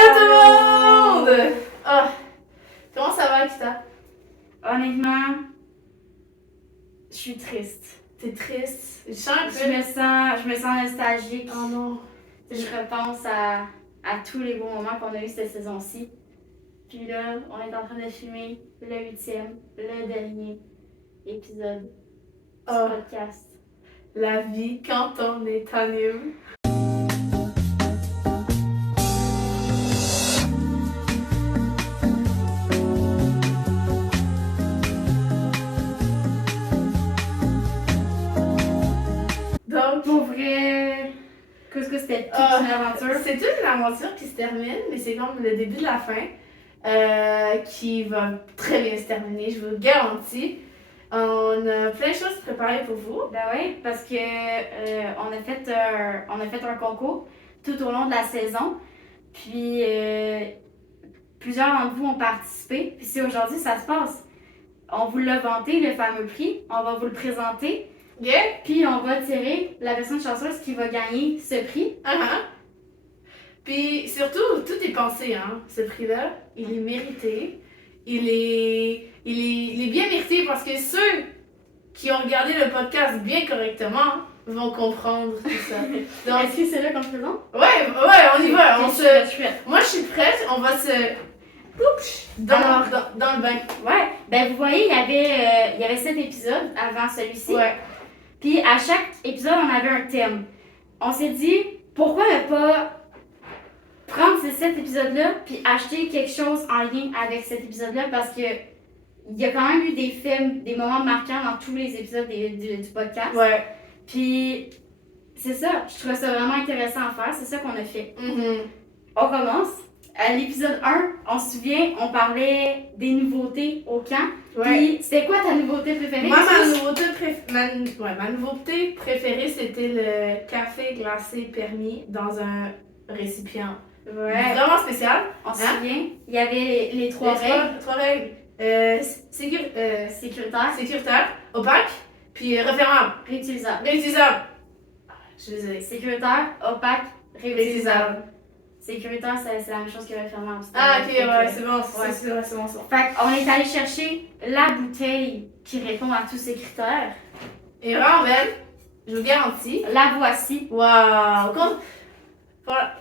Allô tout le monde! Oh, comment ça va, Akita? Honnêtement, je suis triste. T'es triste? Je sens un peu. Je me sens nostalgique. Oh non. Je repense à tous les beaux moments qu'on a eu cette saison-ci. Puis là, on est en train de filmer le 8e, le dernier épisode du podcast. La vie quand on est anime. Donc, Pour vrai, qu'est-ce que c'était toute une aventure? C'est toute une aventure qui se termine, mais c'est comme le début de la fin qui va très bien se terminer, je vous le garantis. On a plein de choses préparées pour vous. Ben oui, parce que on a fait un concours tout au long de la saison. Puis plusieurs d'entre vous ont participé. Puis c'est aujourd'hui ça se passe. On vous l'a vanté, le fameux prix. On va vous le présenter. Yeah? Puis on va tirer la personne chanceuse qui va gagner ce prix. Puis surtout, tout est pensé, hein. Ce prix-là, il est mérité. Il est bien mérité parce que ceux qui ont regardé le podcast bien correctement vont comprendre tout ça. Donc, est-ce que c'est là qu'on se présente? ouais, on y va. Chouette. Moi, je suis prête. On va se... dans le bain. Ouais, ben vous voyez, il y avait 7 épisodes avant celui-ci. Ouais. Puis à chaque épisode, on avait un thème. On s'est dit, pourquoi ne pas prendre ces 7 épisodes-là puis acheter quelque chose en lien avec cet épisode-là parce que il y a quand même eu des films, des moments marquants dans tous les épisodes du podcast. Ouais. Puis c'est ça, je trouve ça vraiment intéressant à faire, c'est ça qu'on a fait. Mm-hmm. On commence. À l'épisode 1, on se souvient, on parlait des nouveautés au camp. Ouais. Puis c'était quoi ta nouveauté préférée? Moi, ma nouveauté préférée, c'était le café glacé permis dans un récipient. Ouais. Vraiment spécial. On se souvient, il y avait les trois règles. Trois règles. Sécuritaire, Sécuritaire, opaque, puis refermable. réutilisable. Réutilisable. Je suis désolée. Sécuritaire, opaque, réutilisable. Réutilisable. Sécuritaire, c'est la même chose que refermable. Ah, ok, Fait que- ouais, c'est bon, Ouais. c'est bon. Fait qu'on est allé chercher la bouteille qui répond à tous ces critères. Et vraiment belle, je vous garantis. La voici. Waouh!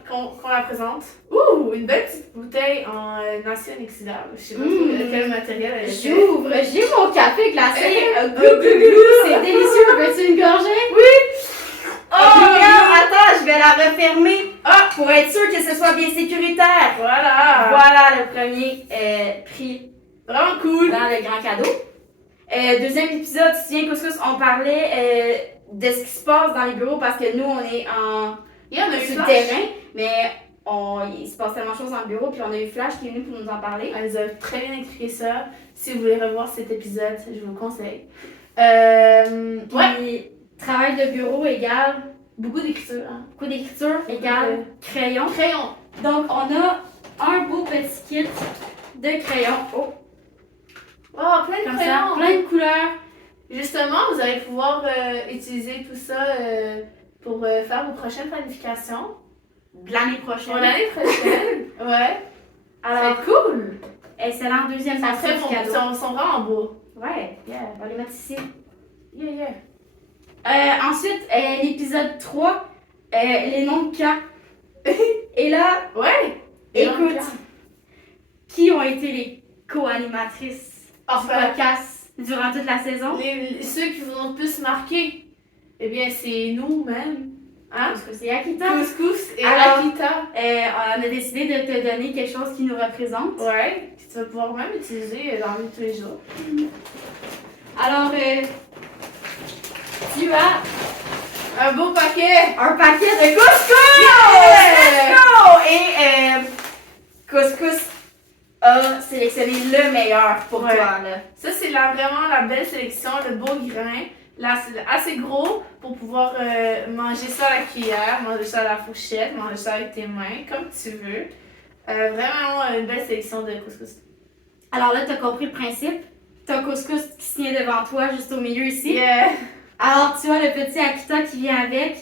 Qu'on la présente. Ouh, une belle petite bouteille en acier inoxydable. Je sais pas trop quel matériel elle est. J'ouvre, j'ai mon café glacé. C'est délicieux. Veux-tu une gorgée? Oui! Attends, je vais la refermer pour être sûr que ce soit bien sécuritaire. Voilà! Voilà le premier prix Vraiment cool! dans le grand cadeau. Deuxième épisode, tu te souviens, Couscous, on parlait de ce qui se passe dans les bureaux parce que nous, on est Et on a eu sur le Flash. terrain, mais il se passe tellement de choses dans le bureau, puis on a eu Flash qui est venu pour nous en parler. Elle nous a très bien expliqué ça. Si vous voulez revoir cet épisode, je vous le conseille. Ouais. Puis, travail de bureau égale Beaucoup d'écriture. Hein. coup d'écriture égale crayon. Crayon. Donc, on a un beau petit kit de crayons. Oh, Oh, plein de comme ça, crayons. plein de couleurs. Justement, vous allez pouvoir utiliser tout ça pour faire vos prochaines planifications. De l'année prochaine. Pour l'année prochaine. Ouais. Alors, C'est cool. excellent deuxième Ça partie très du bon. cadeau. Ils sont vraiment beaux. Ouais, Yeah. on va les mettre ici. Yeah. Ensuite, l'épisode 3, les noms de camps. Et là, Ouais. écoute, qui ont été les co-animatrices du Enfin, podcast durant toute la saison? ceux qui vous ont le plus marqué, eh bien, c'est nous-mêmes. Hein? Parce que c'est Akita. Couscous et Alors, Akita. On a décidé de te donner quelque chose qui nous représente. Ouais. Que tu vas pouvoir même utiliser dans la vie de tous les jours. Alors, tu as Un beau paquet. un paquet de couscous! Yeah! Et Couscous a sélectionné le meilleur pour Ouais. toi. Là. Ça, c'est vraiment la belle sélection, le beau grain. Là, c'est assez gros pour pouvoir manger ça à la cuillère, manger ça à la fourchette, manger ça avec tes mains, comme tu veux. Vraiment une belle sélection de couscous. Alors là, tu as compris le principe. Tu as Couscous qui se tient devant toi, juste au milieu ici. Yeah. Alors, tu as le petit Akita qui vient avec.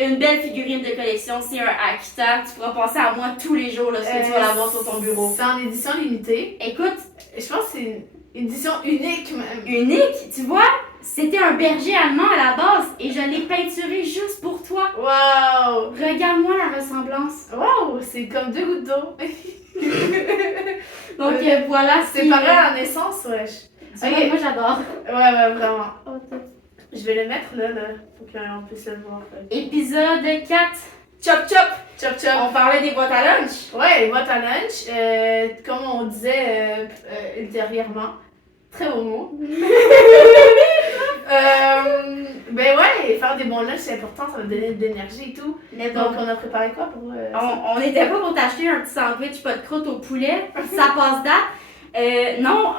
une belle figurine de collection, c'est un Akita. Tu pourras penser à moi tous les jours lorsque tu vas l'avoir sur ton bureau. C'est en édition limitée. Écoute, Je pense que c'est une édition unique même. unique, tu vois, c'était un berger allemand à la base et je l'ai peinturé juste pour toi. Wow! Regarde-moi la ressemblance. Wow! C'est comme 2 gouttes d'eau. Donc voilà, C'est pareil à la naissance, wesh. Ok, moi j'adore. Ouais, vraiment. Je vais le mettre là, pour qu'on puisse le voir. Épisode 4. Chop chop. Chop chop. On parlait des boîtes à lunch. Ouais, les boîtes à lunch, comme on disait ultérieurement. Très beau mot. Ben ouais, faire des bons lunchs, c'est important, ça va donner de l'énergie et tout. Mais Donc, bon, on a préparé quoi pour. on n'était pas pour t'acheter un petit sandwich pas de croûte au poulet. Ça passe date. Non,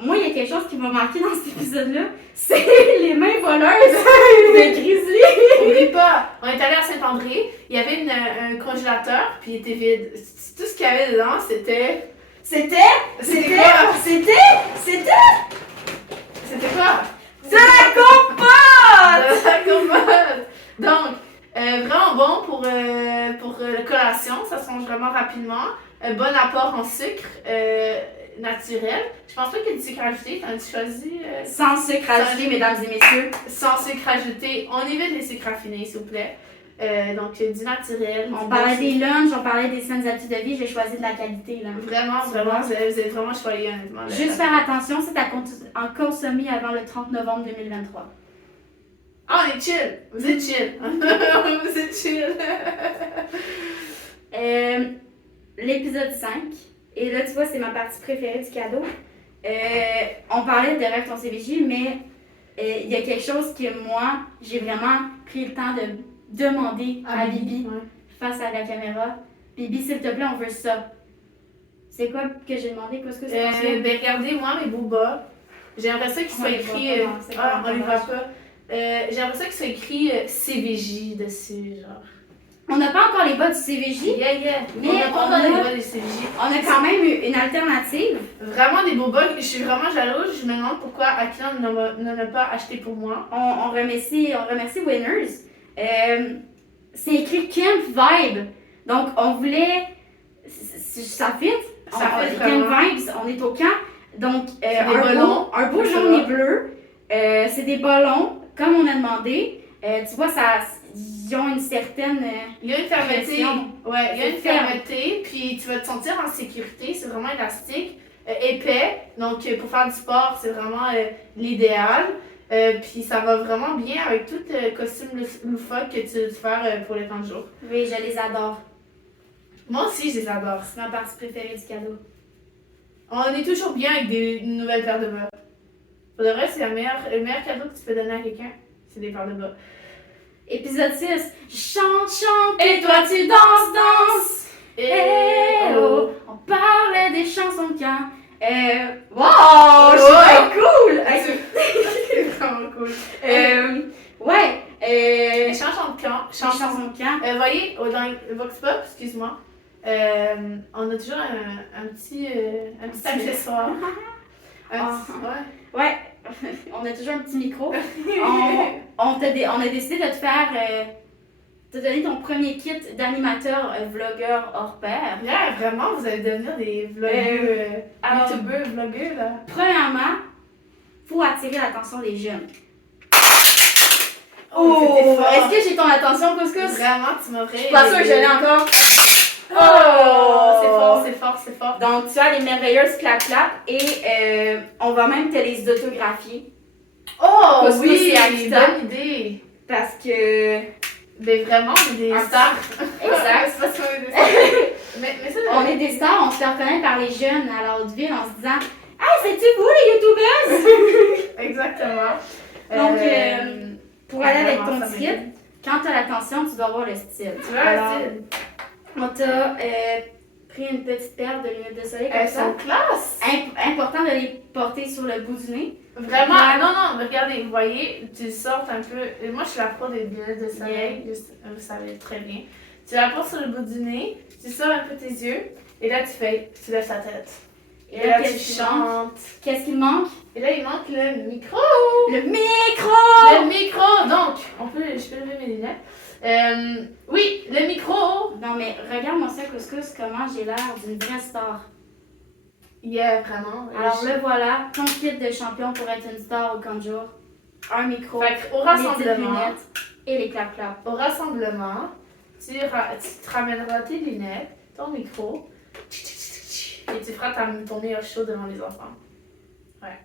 moi, il y a quelque chose qui m'a marqué dans cet épisode-là. C'est les mains voleuses de Grizzly. Oublie pas, on est allé à Saint-André, il y avait un congélateur, puis il était vide. Tout ce qu'il y avait dedans, c'était. C'était quoi? C'était quoi? de la compote! De la compote! Donc, vraiment bon pour la collation, ça se mange vraiment rapidement. Bon apport en sucre naturel. Je pense pas qu'il y ait du sucre ajouté, t'as-tu choisi? Sans sucre ajouté, mesdames et messieurs. Sans sucre ajouté. On évite les sucres raffinés, s'il vous plaît. Donc, du naturel. On parlait des lunchs, on parlait des saines habitudes de vie, j'ai choisi de la qualité. Là. Vraiment, vous avez vraiment choisi, honnêtement. Juste faire attention, c'est à consommer avant le 30 novembre 2023. Ah, on est chill! Vous êtes chill! Vous êtes chill! L'épisode 5, et là tu vois, c'est ma partie préférée du cadeau. On parlait de Rêve ton CVJ, mais il y a quelque chose que moi, j'ai vraiment pris le temps de demander à Bibi face à la caméra. Bibi, s'il te plaît, on veut ça. C'est quoi que j'ai demandé? Qu'est-ce que c'est? Ben, regardez, moi, mes beaux bas. J'aimerais ça qu'il soit écrit. On les voit pas. J'aimerais ça qu'il soit écrit CVJ dessus, genre. On n'a pas encore les bas du CVJ, Mais on a les bas des CVJ. on a quand même une alternative. Vraiment des beaux bas. Je suis vraiment jalouse. Je me demande pourquoi Akila n'en a pas acheté pour moi. On remercie Winners. C'est écrit Camp Vibe. Donc, on voulait. Ça fit. Ça fit Camp vraiment. Vibes, on est au camp. Donc, un beau C'est jaune ça. et bleu. C'est des ballons, comme on a demandé. Tu vois, ils ont une certaine. Il y a une fermeté. pression. Ouais, il y a une C'est ferme. fermeté. Puis tu vas te sentir en sécurité. C'est vraiment élastique, épais. Donc, pour faire du sport, c'est vraiment l'idéal. Puis ça va vraiment bien avec tout le costume loufoque que tu veux faire pour les temps de jour. Oui, je les adore. Moi aussi, je les adore. C'est ma partie préférée du cadeau. On est toujours bien avec des nouvelles paires de bas. Pour le reste, c'est le meilleur cadeau que tu peux donner à quelqu'un. C'est des paires de bas. Épisode 6. Chante, et toi tu danses. Eh oh, on parlait des chansons de camp. Wow, c'est cool! C'est vraiment cool. Ouais, Chanson de camp. chansons de camp. Voyez, dans Vox Pop, excuse-moi, on a toujours un petit accessoire. Ouais. Ouais, on a toujours un petit micro. On a décidé de te faire. Te donner ton premier kit d'animateur vlogueur hors pair. Yeah, vraiment, vous allez devenir des vlogueurs, alors- youtubeurs, vlogueurs, là. Premièrement, faut attirer l'attention des jeunes. c'était fort. Est-ce que j'ai ton attention, Couscous? Vraiment, tu m'aurais... Je suis pas sûre que je l'ai encore. C'est fort. Donc, tu as les merveilleuses clap-clap et on va même te les autographier Oh, Couscous oui, et Akita. bonne idée. parce que. Mais vraiment, on est des Un stars. Exact. C'est parce qu'on est des stars. mais ça, On est des stars, on se fait reconnaître par les jeunes à la Haute-Ville en se disant Hey, c'est-tu vous les youtubeuses? Exactement. Donc, pour aller avec vraiment, ton ça kit, m'aide. quand tu as l'attention, tu dois avoir le style. Tu vois, Alors, style. on t'a pris une petite paire de lunettes de soleil comme Elles ça. sont classe. Important de les porter sur le bout du nez. Vraiment, Ouais. non, mais regardez, vous voyez, tu sortes un peu. Moi, je suis la pro des lunettes de soleil, vous savez très bien. Tu la portes sur le bout du nez, tu sors un peu tes yeux, et là, tu lèves ta tête. Et là, tu qu'est-ce qu'il manque? chantes. Qu'est-ce qu'il manque? Et là, il manque le micro. Le micro! Le micro! Donc, je peux lever mes lunettes. Oui, le micro. Non, mais regarde-moi ça, couscous, comment j'ai l'air d'une vraie star. Yeah, vraiment. Alors le voilà, ton kit de champion pour être une star au camp de jour. Un micro, Au les petites rassemblement, lunettes et les clap-clap. au rassemblement, tu te ramèneras tes lunettes, ton micro, et tu feras ton meilleur show devant les enfants. Ouais.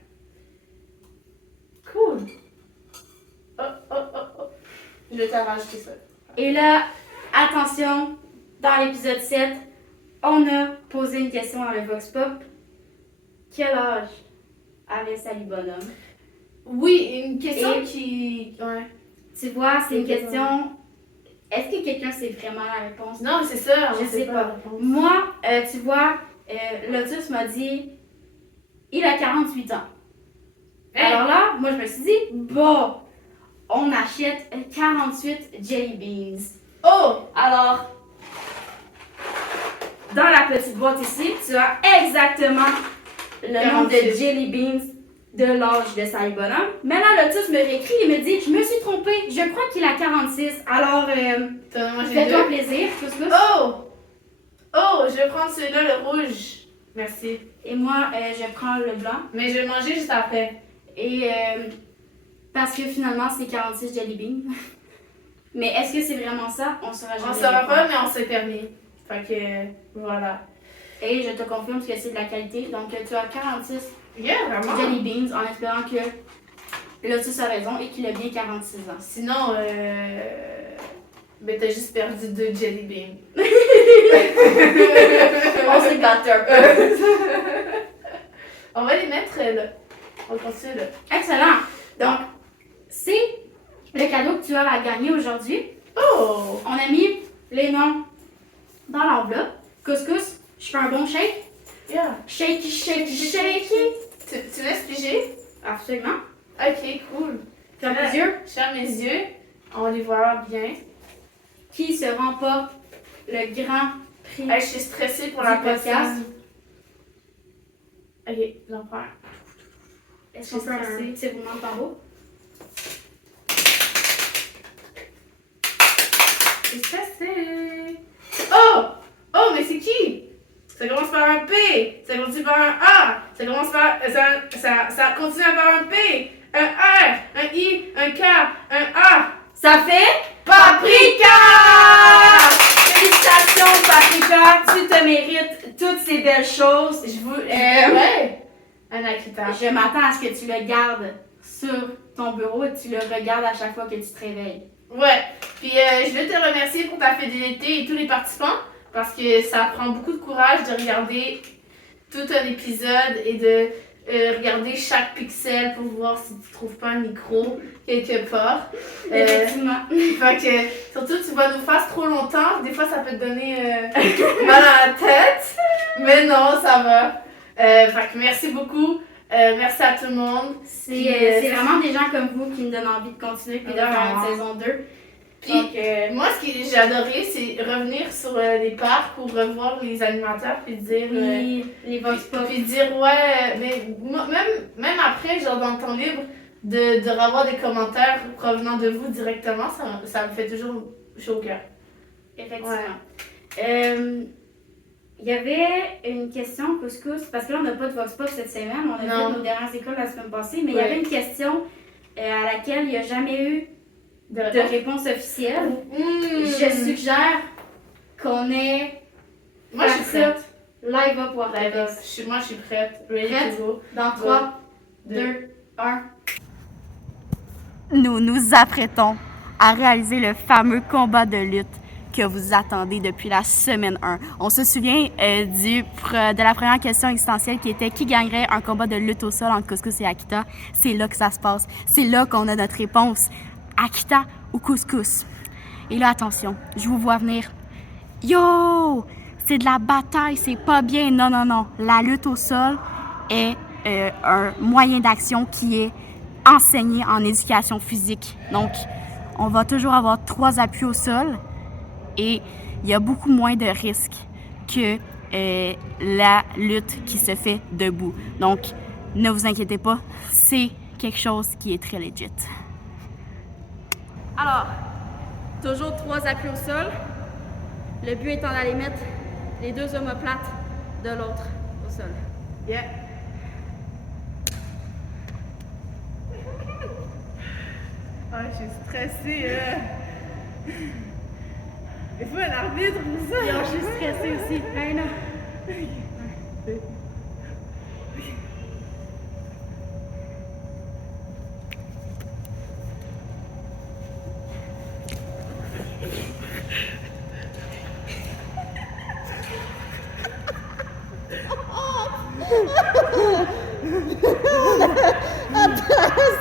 Cool. Oh, oh, oh, oh. Je vais te rajouter ça. Et là, attention, dans l'épisode 7, on a posé une question dans le Vox Pop. Quel âge avait Sally Bonhomme? Oui, une question Et- qui... Ouais. Tu vois, c'est une C'est question... Est-ce que quelqu'un sait vraiment la réponse? Non, c'est ça. Je on sais sait pas. la réponse. Moi, tu vois, Lotus m'a dit, il a 48 ans. Hey! Alors là, moi je me suis dit, bon, on achète 48 Jelly Beans. Oh! Alors, dans la petite boîte ici, tu as exactement le nombre de 48. Jelly Beans de l'âge de Sally Bonhomme. Mais là, Lotus me réécrit et me dit, je me suis trompée, je crois qu'il a 46. Alors, T'en as mangé fais-toi deux? plaisir, couscous. Oh! Oh, je vais prendre celui-là, le rouge. Merci. Et moi, je prends le blanc. Mais je vais le manger juste après. Et parce que finalement, c'est 46 Jelly Beans. Mais est-ce que c'est vraiment ça? On saura jamais. On saura pas, mais on s'est permis. Fait que, voilà. Et je te confirme que c'est de la qualité. Donc, tu as 46 Yeah, vraiment. Jelly Beans en espérant que Lotus a raison et qu'il a bien 46 ans. Sinon, ben t'as juste perdu 2 jelly beans. On s'est battu un peu. On va les mettre là. On continue là. Excellent. Donc, c'est le cadeau que tu as à gagner aujourd'hui. Oh! On a mis les noms dans l'enveloppe. Couscous, je fais un bon shake. Yeah. Shaky, shaky, shaky. Tu laisses piger? Absolument. Ok, cool. Ferme les yeux. Je ferme mes yeux. On les voit bien. Qui se remporte le grand prix Hey, je suis stressée pour du la podcast? personne. Ok, j'en prends un. Est-ce qu'on peut un stressée. petit roulement de tambour? Je suis stressée. Oh! Oh, mais c'est qui? Ça commence par un P. Ça continue par un A. Ça commence par... Ça continue par un P. Un R. Un I. Un K. Un A. Ça fait Paprika! félicitations, Paprika! Tu te mérites toutes ces belles choses. Je vous... Ouais. Un Akita. Je m'attends à ce que tu le gardes sur ton bureau et que tu le regardes à chaque fois que tu te réveilles. Ouais. Puis je veux te remercier pour ta fidélité et tous les participants parce que ça prend beaucoup de courage de regarder tout un épisode et de regarder chaque pixel pour voir si tu trouves pas un micro quelque part. Effectivement. Fait que surtout tu vas nous faire trop longtemps, des fois ça peut te donner mal à la tête, mais non, ça va. Fait que merci beaucoup. Merci à tout le monde. C'est vraiment des gens comme vous qui me donnent envie de continuer puis de faire Vraiment. une saison 2. Puis, Donc, moi, ce que j'ai adoré, c'est revenir sur les parcs pour revoir les animateurs puis dire. oui, les Vox Pop. Puis dire, ouais, mais même après, genre dans le temps libre, de revoir des commentaires provenant de vous directement, ça me fait toujours chaud au cœur. Effectivement. Il y avait une question, couscous, parce que là, on n'a pas de Vox Pop cette semaine, on a Non. fait nos dernières écoles la semaine passée, mais il y Ouais. avait une question à laquelle il n'y a jamais eu De de réponse officielle. Je suggère qu'on ait Moi, je suis faire ça prête. live up or Live up. Webex. Moi, je suis prête. Ready Prête? to go. Dans 3, 2, 1. Nous nous apprêtons à réaliser le fameux combat de lutte que vous attendez depuis la semaine 1. On se souvient de la première question existentielle qui était qui gagnerait un combat de lutte au sol entre Couscous et Akita. C'est là que ça se passe. C'est là qu'on a notre réponse. Akita ou Couscous? Et là, attention, je vous vois venir. Yo! C'est de la bataille, c'est pas bien. Non, non, non. La lutte au sol est un moyen d'action qui est enseigné en éducation physique. Donc, on va toujours avoir 3 appuis au sol et il y a beaucoup moins de risques que la lutte qui se fait debout. Donc, ne vous inquiétez pas, c'est quelque chose qui est très legit. Alors, Toujours 3 appuis au sol. Le but étant d'aller mettre les 2 omoplates de l'autre au sol. Yeah. Ah, je suis stressée. Il faut un arbitre pour ça. Yo, je suis stressée aussi. Ben non.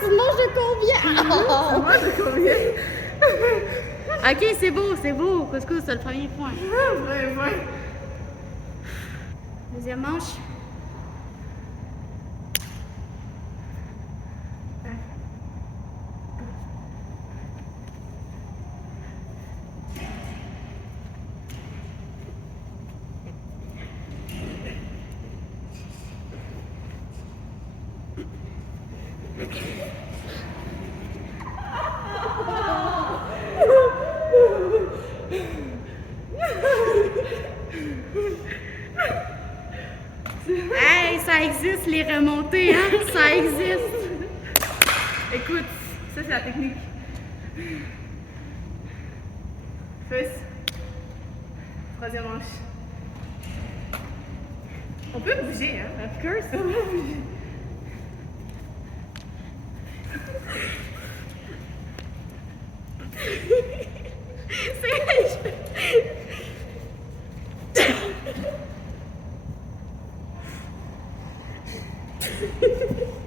Sinon, je conviens. Moi, de combien? Ok, c'est beau. Couscous, c'est le premier point. Ouais. Deuxième manche. Hey, ça existe les remontées, hein? Ça existe. Écoute, ça c'est la technique. Fausse. Troisième manche. On peut bouger, hein? Of course. On peut bouger.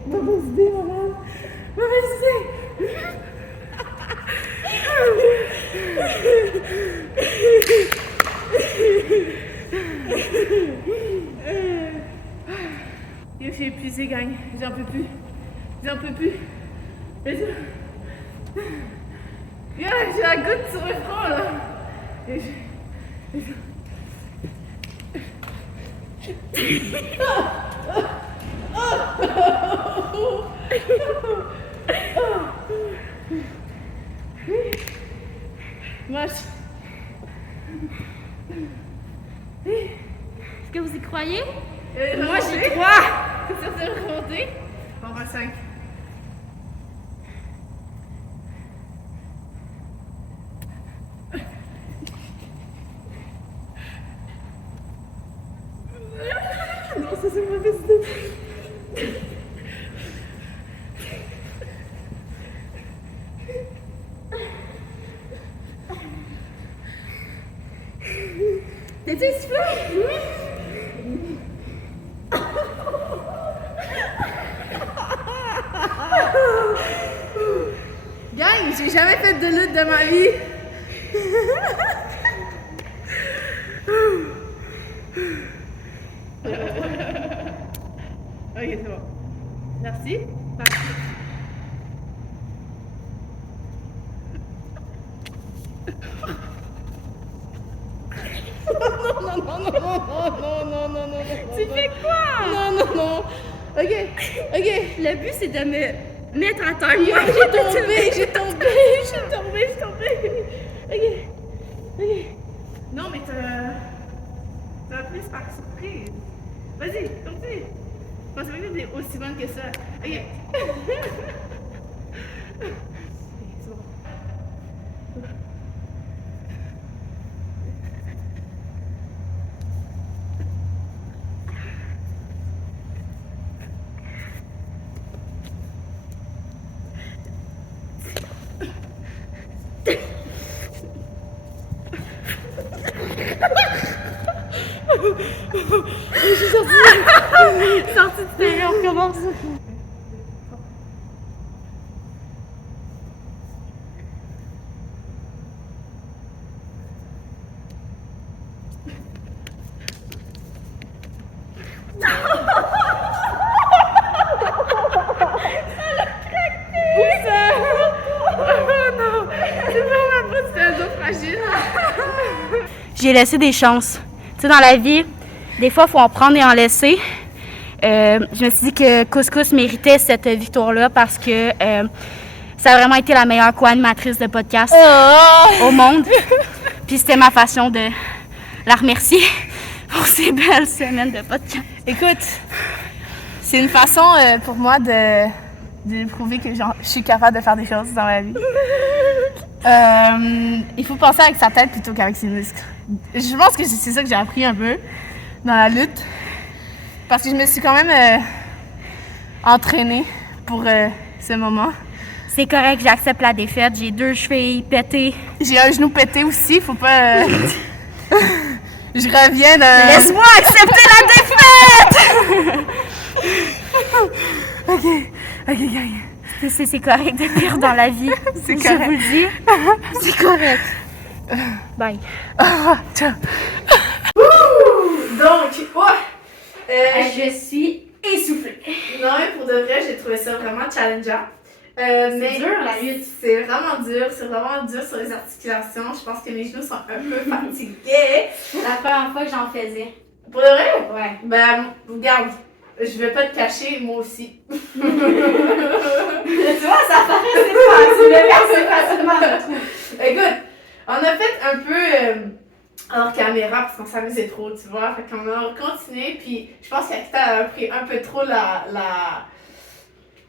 Mauvaise idée, maman. Mauvaise idée. Yo, je suis épuisée, gang. J'en peux plus. Vas-y. Yo, j'ai la goutte sur le front, là. Marche. Est-ce que vous y croyez? Moi, j'y crois. Sur cette remontée. On va 5. Non, ça c'est une mauvaise idée. T'es-tu essoufflé? Oui. Gang, j'ai jamais fait de lutte de ma vie. Ok, c'est bon. Merci. Parti. Non. Tu fais quoi? Non. Ok. Le but, c'est de me mettre à terre. Moi, J'ai tombé. Ok. Non, mais t'as pris par surprise. Vas-y, continue. Je pensais pas que t'étais aussi bonne que ça. Ok. C'est bon. Sortie de terrain, on recommence. J'ai laissé des chances. Tu sais, dans la vie, des fois, il faut en prendre et en laisser. Je me suis dit que Couscous méritait cette victoire-là parce que Ça a vraiment été la meilleure co-animatrice de podcast au monde. Puis c'était ma façon de la remercier pour ces belles semaines de podcast. Écoute, c'est une façon pour moi de prouver que genre, je suis capable de faire des choses dans ma vie. Il faut penser avec sa tête plutôt qu'avec ses muscles. Je pense que c'est ça que j'ai appris un peu dans la lutte. Parce que je me suis quand même entraînée pour ce moment. C'est correct, j'accepte la défaite. J'ai 2 chevilles pétées. J'ai un genou pété aussi, faut pas... Je reviens de... Laisse-moi accepter la défaite! Ok, gang. C'est correct de pire dans la vie. C'est correct. Je vous le dis. C'est correct. Bye. Ciao. Donc, Je suis essoufflée. non, mais pour de vrai, j'ai trouvé ça vraiment challengeant. C'est Mais dur la lutte. c'est vraiment dur sur les articulations. Je pense que mes genoux sont un peu fatigués. La première fois que j'en faisais. Pour de vrai? Ouais. Ben, regarde, je vais pas te cacher, moi aussi. Tu vois, ça paraît, c'est facilement retrouvé. Écoute, on a fait un peu hors caméra parce qu'on s'amusait trop, tu vois. Fait qu'on a continué, puis je pense qu'Akita a pris un peu trop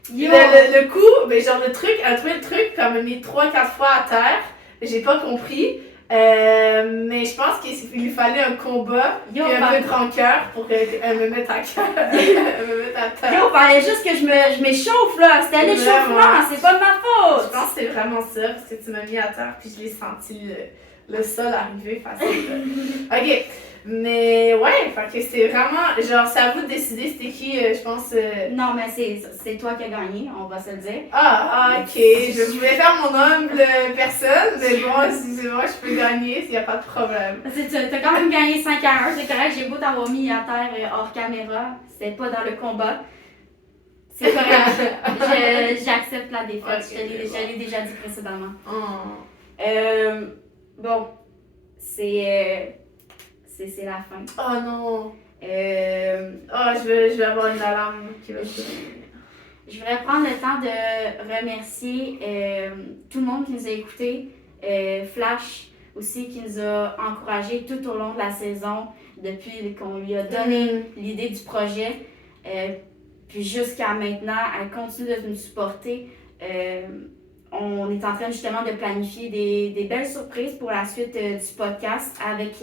le coup, mais genre le truc, elle a trouvé le truc, puis elle m'a mis 3-4 fois à terre. J'ai pas compris. Mais je pense qu'il lui fallait un combat et un peu de rancœur pour qu'elle me mette à cœur. Elle me mette à terre. On parlait juste que je m'échauffe là. C'était l'échauffement, c'est pas de ma faute. Je pense que c'est vraiment ça, parce que tu m'as mis à terre puis je l'ai senti le sol arriver facile. Ok, mais ouais, fait que c'est vraiment, genre c'est à vous de décider c'était qui, je pense. Non, mais c'est toi qui as gagné, on va se le dire. Ok, je voulais faire mon humble personne, mais bon, excusez-moi, je peux gagner s'il n'y a pas de problème. T'as quand même gagné 5-1, c'est correct, j'ai beau t'avoir mis à terre hors caméra, c'était pas dans le combat. C'est correct, j'accepte la défaite, je l'ai déjà dit précédemment. Bon, c'est la fin. Oh non! Je vais avoir une alarme qui va sonner. Je voudrais prendre le temps de remercier tout le monde qui nous a écoutés, Flash aussi qui nous a encouragés tout au long de la saison, depuis qu'on lui a donné l'idée du projet. Puis jusqu'à maintenant, elle continue de nous supporter. On est en train justement de planifier des belles surprises pour la suite du podcast avec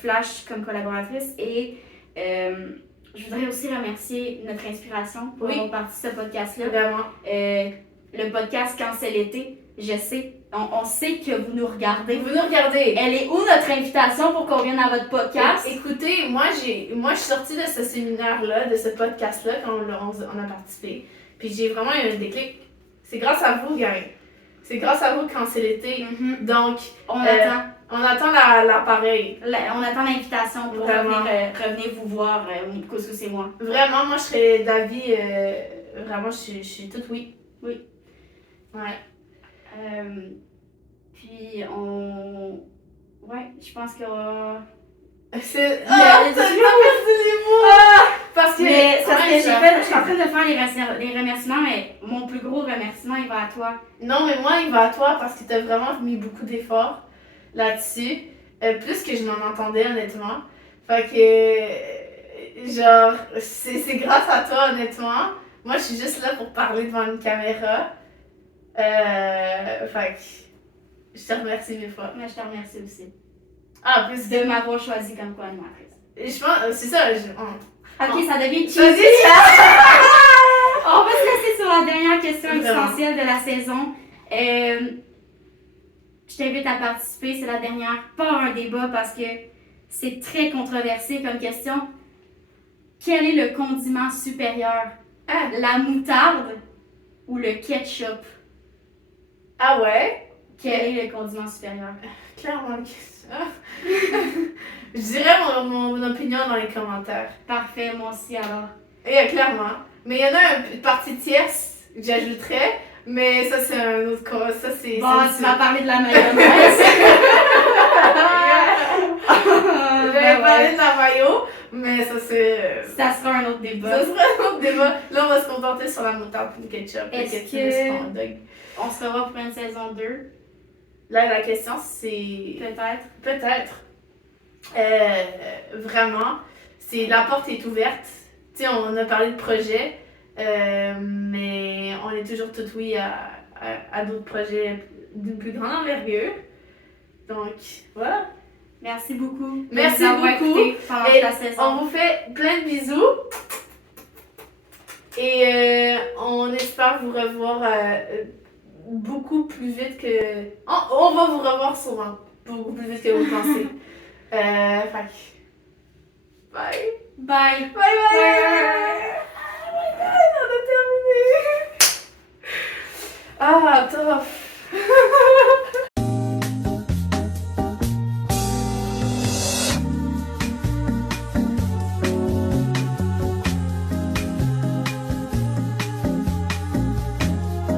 Flash comme collaboratrice. Et je voudrais aussi remercier notre inspiration pour avoir parti de ce podcast-là. Vraiment. Le podcast Quand c'est l'été, je sais, on sait que vous nous regardez. Vous nous regardez. Elle est où notre invitation pour qu'on vienne à votre podcast? Écoutez, moi je suis sortie de ce séminaire-là, de ce podcast-là, quand on a participé. Puis j'ai vraiment eu un déclic. C'est grâce à vous, gang. C'est grâce à vous quand c'est l'été. Donc, on attend l'appareil. On attend l'invitation pour revenir vous voir, parce que c'est moi. Vraiment, moi je serais d'avis. Vraiment, je suis toute oui. Oui. Ouais. Puis ouais, je pense qu'il y aura. C'est. T'as perdu les mots! Parce que. Mais je suis en train de faire les remerciements, mais mon plus gros remerciement, il va à toi. Non, mais moi, il va à toi parce que t'as vraiment mis beaucoup d'efforts là-dessus. Plus que je m'en entendais, honnêtement. Fait que. Genre, c'est grâce à toi, honnêtement. Moi, je suis juste là pour parler devant une caméra. Fait que. Je te remercie mille fois. Mais je te remercie aussi. Plus de m'avoir choisi comme co-animatrice. Je pense, c'est ça. Ok, ça devient cheesy. Vas-y, On va se laisser sur la dernière question essentielle de la saison. Je t'invite à participer, c'est la dernière. Pas un débat parce que c'est très controversé comme question. Quel est le condiment supérieur? La moutarde ou le ketchup? Ah ouais? Quel est le condiment supérieur? Clairement le ketchup. Je dirais mon opinion dans les commentaires. Parfait, moi aussi alors. Et clairement. Mais il y en a une partie tierce que j'ajouterais, mais ça c'est un autre cas. Ça c'est. Bon, tu m'as parlé de la mayonnaise. J'avais pourrait parler de la mayo, mais ça c'est... Ça sera un autre débat. Ça sera un autre débat. Là, on va se contenter sur la moutarde et le ketchup. Est-ce Le ketchup, que- c'est ton hot dog. On se revoit pour une saison 2, Là, la question, c'est... peut-être. Peut-être. Vraiment, c'est la porte est ouverte. Tu sais, on a parlé de projet, mais on est toujours tout oui à d'autres projets d'une plus grande envergure. Donc, voilà. Merci beaucoup. de Merci nous avoir beaucoup. écoutés pendant Et la saison. on vous fait plein de bisous. Et on espère vous revoir beaucoup plus vite que... On va vous revoir souvent. Beaucoup plus vite que vous pensez. Fait que... Bye. Bye. Bye bye. On a terminé. Ah, top.